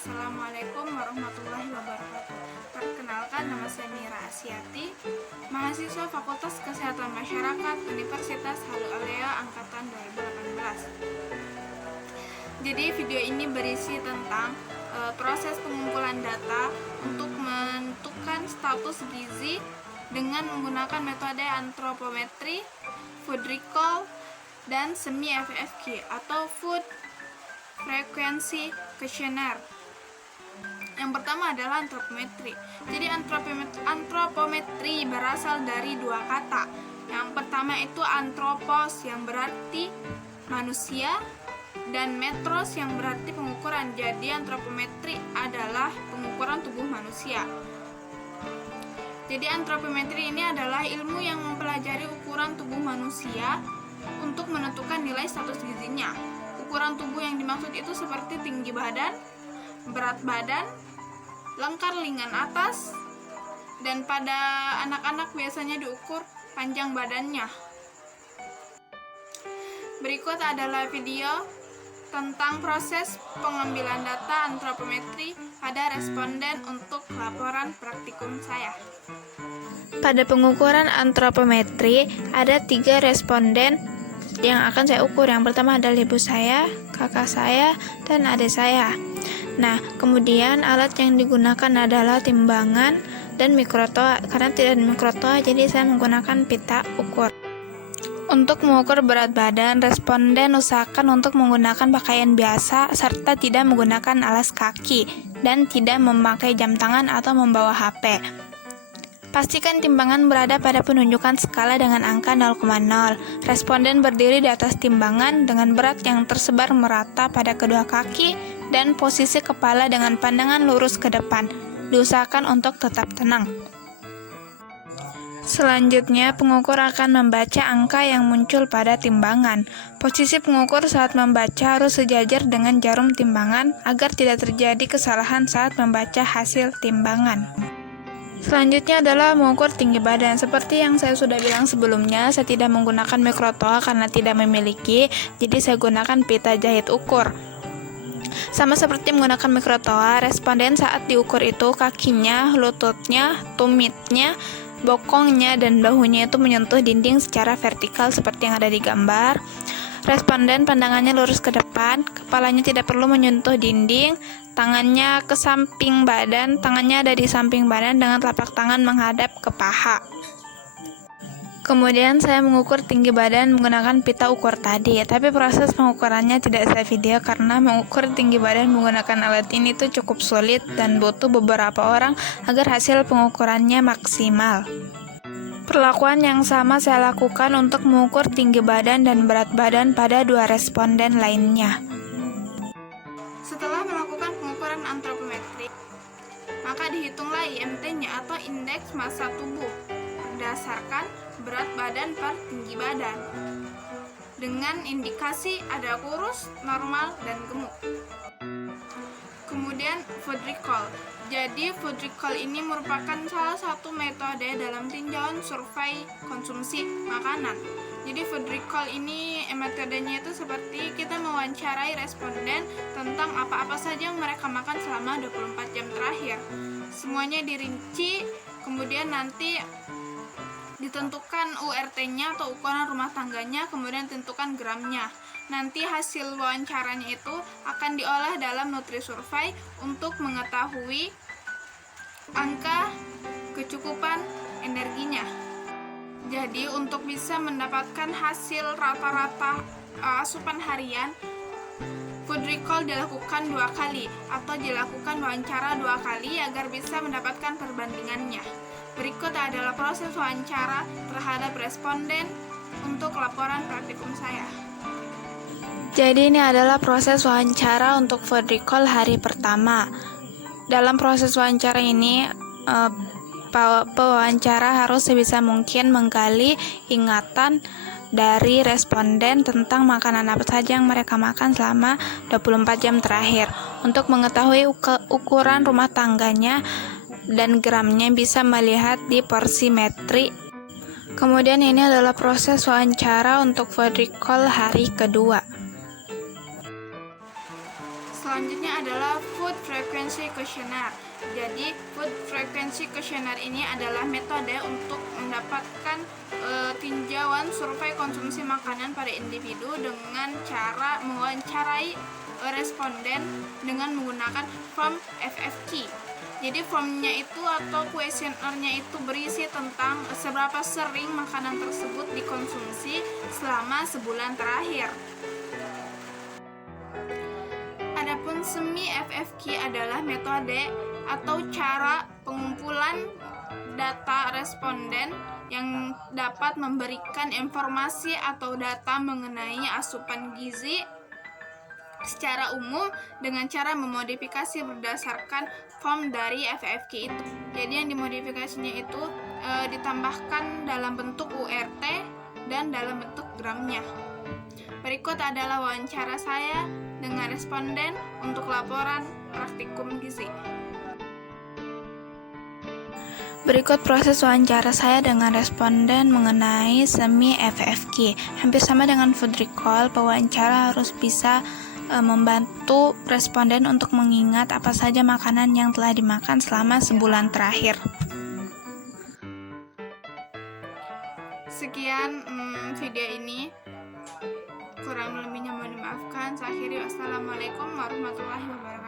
Assalamualaikum warahmatullahi wabarakatuh. Perkenalkan, nama saya Mira Asyati, mahasiswa Fakultas Kesehatan Masyarakat Universitas Halu Oleo Angkatan 2018. Jadi video ini berisi tentang proses pengumpulan data untuk menentukan status gizi dengan menggunakan metode antropometri, food recall, dan semi FFQ atau food frequency questionnaire. Yang pertama adalah antropometri. Jadi antropometri berasal dari dua kata. Yang pertama itu antropos yang berarti manusia dan metros yang berarti pengukuran. Jadi antropometri adalah pengukuran tubuh manusia. Jadi antropometri ini adalah ilmu yang mempelajari ukuran tubuh manusia untuk menentukan nilai status gizinya. Ukuran tubuh yang dimaksud itu seperti tinggi badan, berat badan, lengkar lengan atas, dan pada anak-anak biasanya diukur panjang badannya. Berikut adalah video tentang proses pengambilan data antropometri pada responden untuk laporan praktikum saya. Pada pengukuran antropometri, ada 3 responden yang akan saya ukur. Yang pertama adalah ibu saya, kakak saya, dan adik saya. Nah, kemudian alat yang digunakan adalah timbangan dan mikrotoa. Karena tidak ada mikrotoa, jadi saya menggunakan pita ukur. Untuk mengukur berat badan, responden usahakan untuk menggunakan pakaian biasa serta tidak menggunakan alas kaki dan tidak memakai jam tangan atau membawa HP. Pastikan timbangan berada pada penunjukan skala dengan angka 0,0. Responden berdiri di atas timbangan dengan berat yang tersebar merata pada kedua kaki dan posisi kepala dengan pandangan lurus ke depan. Diusahakan untuk tetap tenang. Selanjutnya, pengukur akan membaca angka yang muncul pada timbangan. Posisi pengukur saat membaca harus sejajar dengan jarum timbangan agar tidak terjadi kesalahan saat membaca hasil timbangan. Selanjutnya adalah mengukur tinggi badan. Seperti yang saya sudah bilang sebelumnya, saya tidak menggunakan mikrotoa karena tidak memiliki, jadi saya gunakan pita jahit ukur. Sama seperti menggunakan mikrotoa, responden saat diukur itu kakinya, lututnya, tumitnya, bokongnya, dan bahunya itu menyentuh dinding secara vertikal seperti yang ada di gambar. Responden pandangannya lurus ke depan, kepalanya tidak perlu menyentuh dinding, tangannya ke samping badan, tangannya ada di samping badan dengan telapak tangan menghadap ke paha. Kemudian saya mengukur tinggi badan menggunakan pita ukur tadi, tapi proses pengukurannya tidak saya video karena mengukur tinggi badan menggunakan alat ini tuh cukup sulit dan butuh beberapa orang agar hasil pengukurannya maksimal. Perlakuan yang sama saya lakukan untuk mengukur tinggi badan dan berat badan pada 2 responden lainnya. Setelah melakukan pengukuran antropometri, maka dihitunglah IMT-nya atau indeks massa tubuh berdasarkan berat badan per tinggi badan dengan indikasi ada kurus, normal, dan gemuk. Kemudian food recall. Jadi food recall ini merupakan salah satu metode dalam tinjauan survei konsumsi makanan. Jadi food recall ini metodenya itu seperti kita mewawancarai responden tentang apa-apa saja yang mereka makan selama 24 jam terakhir. Semuanya dirinci, kemudian nanti ditentukan URT-nya atau ukuran rumah tangganya, kemudian tentukan gramnya. Nanti hasil wawancaranya itu akan diolah dalam Nutrisurvey untuk mengetahui angka kecukupan energinya. Jadi untuk bisa mendapatkan hasil rata-rata asupan harian, food recall dilakukan 2 kali atau dilakukan wawancara 2 kali agar bisa mendapatkan perbandingannya. Berikut adalah proses wawancara terhadap responden untuk laporan praktikum saya. Jadi ini adalah proses wawancara untuk food recall hari pertama. Dalam proses wawancara ini, pewawancara harus sebisa mungkin menggali ingatan dari responden tentang makanan apa saja yang mereka makan selama 24 jam terakhir. Untuk mengetahui ukuran rumah tangganya dan gramnya bisa melihat di porsimetri. Kemudian ini adalah proses wawancara untuk food recall hari kedua. Selanjutnya adalah food frequency Frequency Questionnaire. Jadi, Food Frequency Questionnaire ini adalah metode untuk mendapatkan tinjauan survei konsumsi makanan pada individu dengan cara mewawancarai responden dengan menggunakan form FFQ. Jadi formnya itu atau kuesionernya itu berisi tentang seberapa sering makanan tersebut dikonsumsi selama sebulan terakhir. Adapun semi FFQ adalah metode atau cara pengumpulan data responden yang dapat memberikan informasi atau data mengenai asupan gizi secara umum dengan cara memodifikasi berdasarkan form dari FFQ itu. Jadi yang dimodifikasinya itu ditambahkan dalam bentuk URT dan dalam bentuk gramnya. Berikut adalah wawancara saya dengan responden untuk laporan praktikum gizi. Berikut proses wawancara saya dengan responden mengenai semi FFQ. Hampir sama dengan food recall, pewawancara harus bisa membantu responden untuk mengingat apa saja makanan yang telah dimakan selama sebulan terakhir. Sekian video ini, kurang lebihnya mohon dimaafkan. Saya akhiri, wassalamualaikum warahmatullahi wabarakatuh.